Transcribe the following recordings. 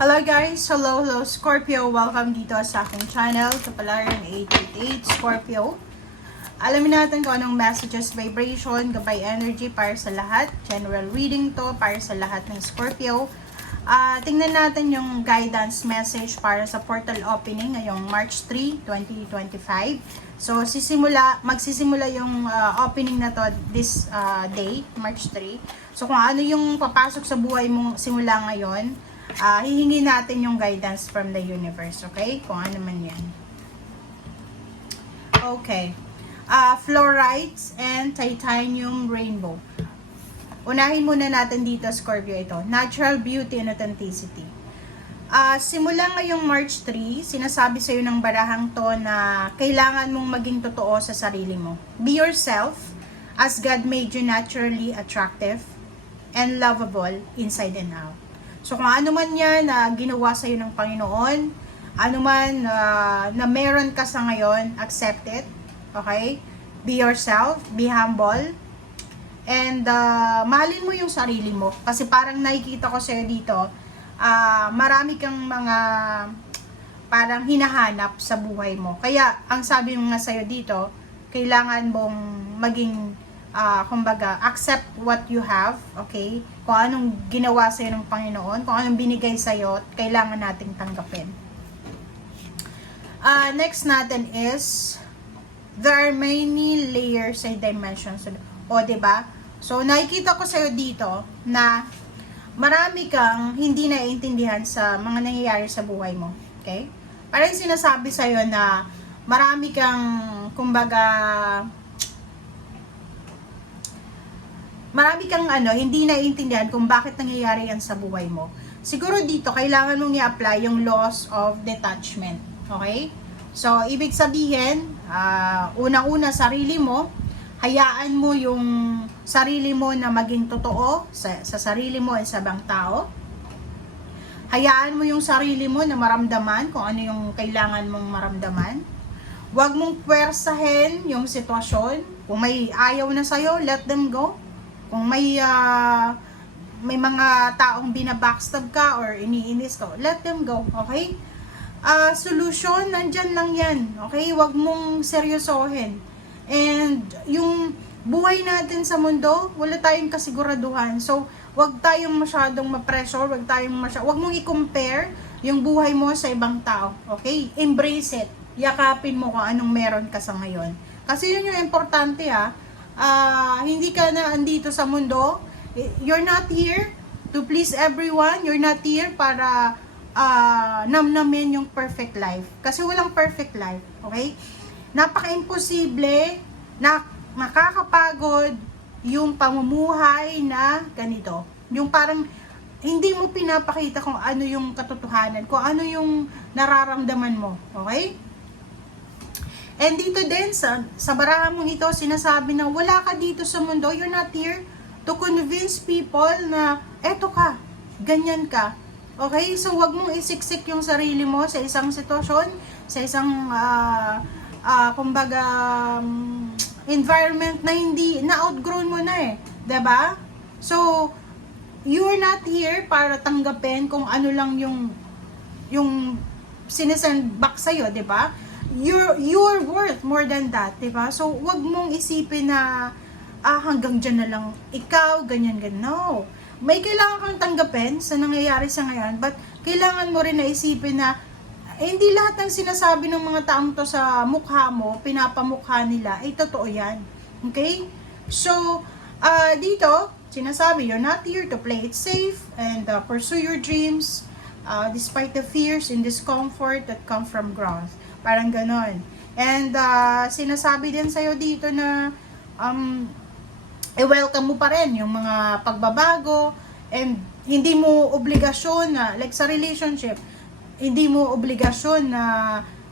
Hello guys! Hello Scorpio! Welcome dito sa aking channel, Kapalaran 888 Scorpio. Alamin natin kung anong messages, vibration, gabay energy para sa lahat. General reading to para sa lahat ng Scorpio. Tingnan natin yung guidance message para sa portal opening ngayong March 3, 2025. So magsisimula yung opening na to this day, March 3. So kung ano yung papasok sa buhay mo simula ngayon, hihingi natin yung guidance from the universe, okay? Kung ano man yan. Okay. Fluorides and titanium rainbow. Unahin muna natin dito, Scorpio, ito. Natural beauty and authenticity. Simula ngayong March 3, sinasabi sa'yo ng barahang to na kailangan mong maging totoo sa sarili mo. Be yourself as God made you naturally attractive and lovable inside and out. So kung ano man yan na ginawa sa'yo ng Panginoon, ano man na meron ka sa ngayon, accept it. Okay? Be yourself, be humble, and mahalin mo yung sarili mo. Kasi parang nakikita ko sa'yo dito, marami kang mga parang hinahanap sa buhay mo. Kaya ang sabi mo nga sa'yo dito, kailangan mong maging kumbaga, accept what you have, okay? Kung anong ginawa sa'yo ng Panginoon, kung anong binigay sa'yo, kailangan nating tanggapin. Next natin is, there are many layers and dimensions. O, diba? So, nakikita ko sa'yo dito na marami kang hindi naiintindihan sa mga nangyayari sa buhay mo, okay? Parang sinasabi sa'yo na marami kang, kumbaga, marami kang hindi naiintindihan kung bakit nangyayari yan sa buhay mo. Siguro dito, kailangan mong i-apply yung laws of detachment. Okay? So, ibig sabihin, unang-una, sarili mo, hayaan mo yung sarili mo na maging totoo sa sarili mo at sa ibang tao. Hayaan mo yung sarili mo na maramdaman kung ano yung kailangan mong maramdaman. Huwag mong puwersahin yung sitwasyon. Kung may ayaw na sa'yo, let them go. Kung may mga taong binabackstab ka or iniinis to, let them go, okay? Solution, nandyan lang yan, okay? Huwag mong seryosohin. And yung buhay natin sa mundo, wala tayong kasiguraduhan. So, huwag tayong masyadong ma-pressure, huwag mong i-compare yung buhay mo sa ibang tao, okay? Embrace it. Yakapin mo kung anong meron ka sa ngayon. Kasi yun yung importante, hindi ka na andito sa mundo. You're not here to please everyone. You're not here para namnamin yung perfect life. Kasi walang perfect life. Okay? Napaka-imposible na makakapagod yung pamumuhay na ganito. Yung parang hindi mo pinapakita kung ano yung katotohanan, kung ano yung nararamdaman mo. Okay? And dito din, sa barahan mong ito, sinasabi na wala ka dito sa mundo, you're not here to convince people na eto ka, ganyan ka. Okay? So, wag mong isiksik yung sarili mo sa isang sitwasyon, sa isang, kumbaga, environment na hindi, na-outgrown mo na eh. 'Di ba? So, you're not here para tanggapin kung ano lang yung sinesend back sa'yo, 'di ba? You're worth more than that, diba? So, wag mong isipin na hanggang dyan na lang ikaw, ganyan. No. May kailangan kang tanggapin sa nangyayari sa ngayon, but kailangan mo rin na isipin na hindi lahat ng sinasabi ng mga taong to sa mukha mo, pinapamukha nila, ay totoo yan. Okay? So, dito, sinasabi, you're not here to play it safe and pursue your dreams despite the fears and discomfort that come from growth. Parang ganon. And sinasabi din sa'yo dito na i-welcome mo pa rin yung mga pagbabago and hindi mo obligasyon na, like sa relationship, hindi mo obligasyon na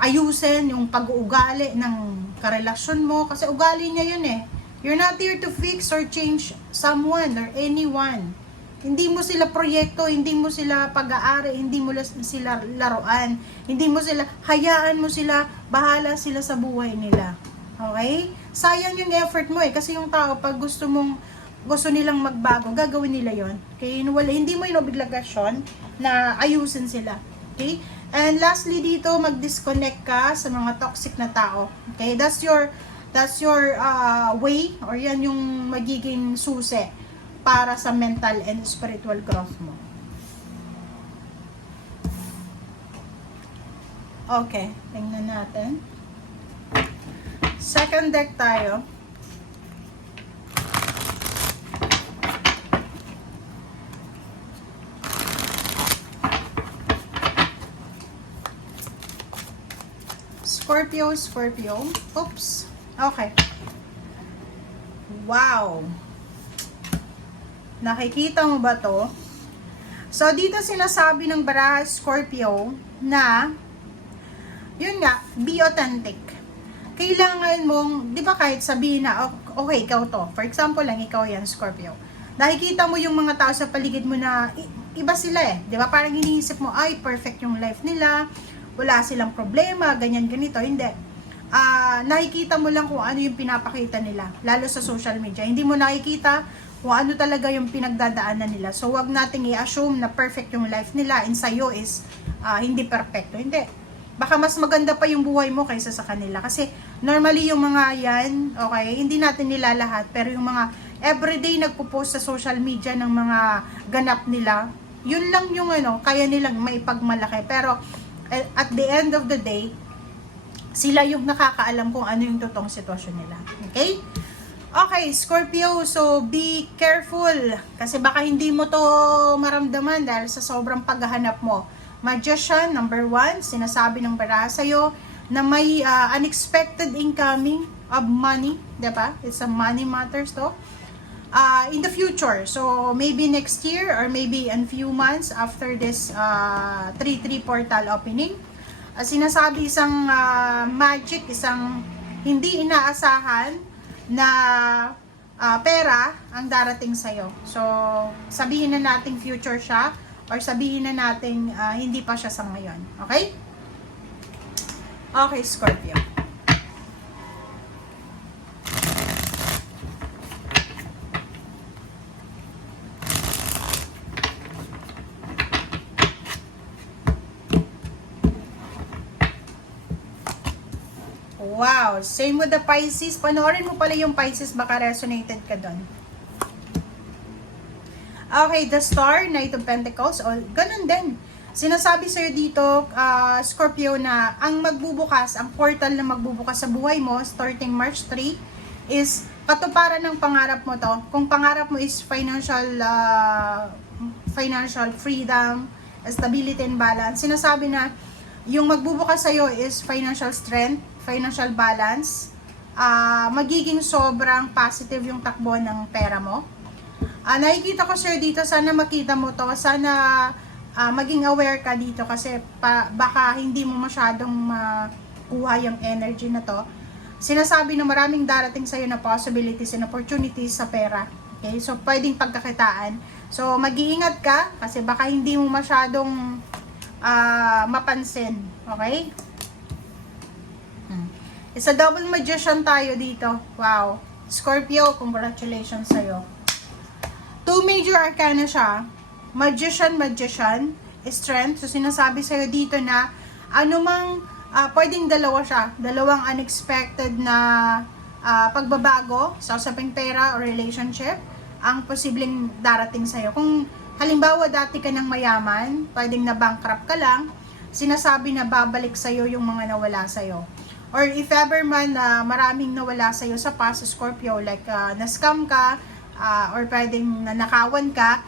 ayusin yung pag-uugali ng karelasyon mo kasi ugali niya yun eh. You're not here to fix or change someone or anyone. Hindi mo sila proyekto, hindi mo sila pag-aari, hindi mo sila laruan, hindi mo sila, hayaan mo sila, bahala sila sa buhay nila. Okay? Sayang yung effort mo eh, kasi yung tao, pag gusto mong gusto nilang magbago, gagawin nila yon. Okay? Hindi mo inobligasyon na ayusin sila. Okay? And lastly dito, mag-disconnect ka sa mga toxic na tao. Okay? That's your way, or yan yung magiging susi para sa mental and spiritual growth mo. Okay, tingnan natin. Second deck tayo. Scorpio. Oops. Okay. Wow. Nakikita mo ba to? So, dito sinasabi ng baraha Scorpio na, yun nga, be authentic. Kailangan mong, di ba kahit sabihin na, okay, ikaw to. For example lang, ikaw yan, Scorpio. Nakikita mo yung mga tao sa paligid mo na, iba sila eh. Di ba? Parang iniisip mo, ay, perfect yung life nila. Wala silang problema, ganyan, ganito. Hindi. Nakikita mo lang kung ano yung pinapakita nila. Lalo sa social media. Hindi mo nakikita kung ano talaga yung pinagdadaanan nila. So, wag nating i-assume na perfect yung life nila and sa'yo is hindi perfecto. Hindi. Baka mas maganda pa yung buhay mo kaysa sa kanila. Kasi, normally yung mga yan, okay, hindi natin nila lahat. Pero yung mga everyday nagpo-post sa social media ng mga ganap nila, yun lang yung kaya nilang maipagmalaki. Pero, at the end of the day, sila yung nakakaalam kung ano yung totoong sitwasyon nila. Okay? Okay, Scorpio, so be careful. Kasi baka hindi mo to maramdaman dahil sa sobrang paghahanap mo. Magician, number 1, sinasabi ng baraha sa'yo na may unexpected incoming of money. Diba? It's a money matters to. In the future, so maybe next year or maybe in few months after this 3-3 portal opening, sinasabi isang magic, isang hindi inaasahan na pera ang darating sa'yo. So, sabihin na nating future siya or sabihin na nating hindi pa siya sa ngayon. Okay? Okay, Scorpio. Wow, same with the Pisces. Panoorin mo pala yung Pisces, baka resonated ka doon. Okay, the Star, Knight of Pentacles, ganun din. Sinasabi sa'yo dito, Scorpio, na ang magbubukas, ang portal na magbubukas sa buhay mo, starting March 3, is katuparan ng pangarap mo to. Kung pangarap mo is financial freedom, stability and balance, sinasabi na yung magbubukas sa'yo is financial strength, financial balance, magiging sobrang positive yung takbo ng pera mo. Nakikita ko sir dito, sana makita mo to, sana maging aware ka dito kasi baka hindi mo masyadong makuha yung energy na to. Sinasabi na maraming darating sa'yo na possibilities and opportunities sa pera. Okay? So, pwedeng pagkakitaan. So, mag-iingat ka kasi baka hindi mo masyadong mapansin. Okay? It's a double magician tayo dito. Wow. Scorpio, congratulations sa'yo. 2 major arcana siya. Magician, strength. So, sinasabi sa'yo dito na anumang, pwedeng dalawa siya. Dalawang unexpected na pagbabago sa usaping pera or relationship ang posibleng darating sa'yo. Kung halimbawa dati ka ng mayaman, pwedeng na-bankrupt ka lang, sinasabi na babalik sa'yo yung mga nawala sa'yo. Or if ever man maraming nawala sa'yo sa past, Scorpio, like na-scam ka, or pwedeng nanakawan ka,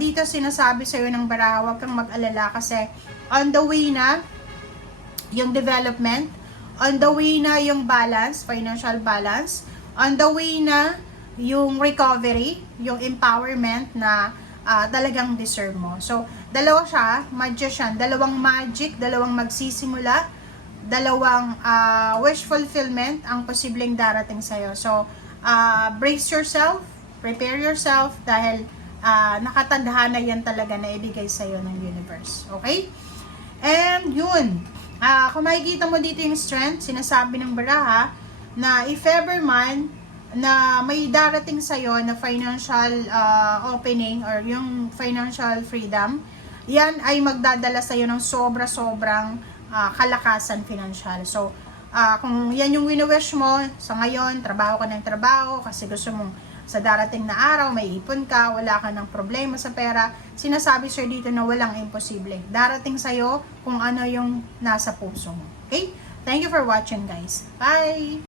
dito sinasabi sa'yo ng baraha, huwag kang mag-alala kasi on the way na yung development, on the way na yung balance, financial balance, on the way na yung recovery, yung empowerment na talagang deserve mo. So, dalawa siya, magician, dalawang magic, dalawang magsisimula, dalawang wish fulfillment ang posibleng darating sa'yo. So, brace yourself, prepare yourself dahil nakatandaan na yan talaga na ibigay sa'yo ng universe. Okay? And yun, kung makikita mo dito yung strength, sinasabi ng baraha na if ever man na may darating sa'yo na financial opening or yung financial freedom, yan ay magdadala sa'yo ng sobra-sobrang kalakasan financial. So, kung yan yung wini-wish mo sa ngayon, trabaho ka ng trabaho kasi gusto mong sa darating na araw may ipon ka, wala ka ng problema sa pera, sinasabi sir dito na walang imposible. Darating sa'yo kung ano yung nasa puso mo. Okay? Thank you for watching guys. Bye!